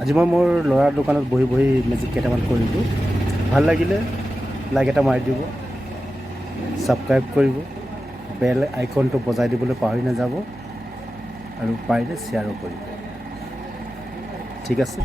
আজি মই মোৰ ল'ৰাৰ দোকানত বহি বহি মেজিক কেইটামান কৰিলোঁ। ভাল লাগিলে লাইক এটা মাৰি দিব, ছাবস্ক্ৰাইব কৰিব, বেল আইকনটো বজাই দিবলৈ পাহৰি নাযাব আৰু পাৰিলে শ্বেয়াৰো কৰিব। ঠিক আছে।